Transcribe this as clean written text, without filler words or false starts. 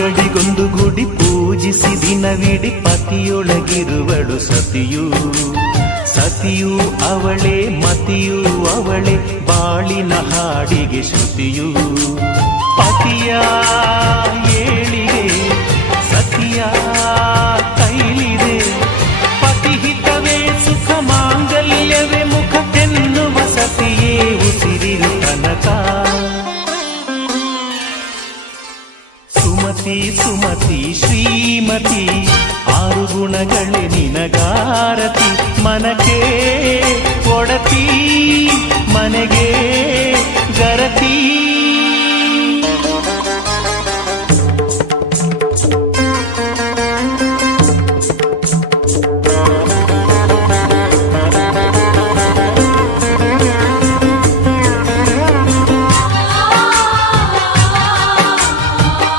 ಅಂಗಡಿಗೊಂದು ಗುಡಿ ಪೂಜಿಸಿ ದಿನವಿಡಿ ಪತಿಯೊಳಗಿರುವಳು ಸತಿಯು. ಸತಿಯು ಅವಳೇ ಮತಿಯು ಅವಳೇ ಬಾಳಿನ ಹಾಡಿಗೆ ಶ್ರುತಿಯು. ಪತಿಯ ಏಳಿಗೆ ಸತಿಯ ಕೈಲಿದೆ. ಪತಿಹಿತವೇ ಸುಖ ಮಾಂಗಲ್ಯವೇ ಮುಖಕ್ಕೆನ್ನುವ ಸತಿಯೇ ಉಸಿರಿರು ತನಕ. ಸುಮತಿ ಸುಮತಿ ಶ್ರೀಮತಿ ಆರು ಗುಣಗಳೇ ನಿನಗಾರತಿ. ಮನಕ್ಕೆ ಒಡತಿ ಮನೆಗೆ ಗರತಿ.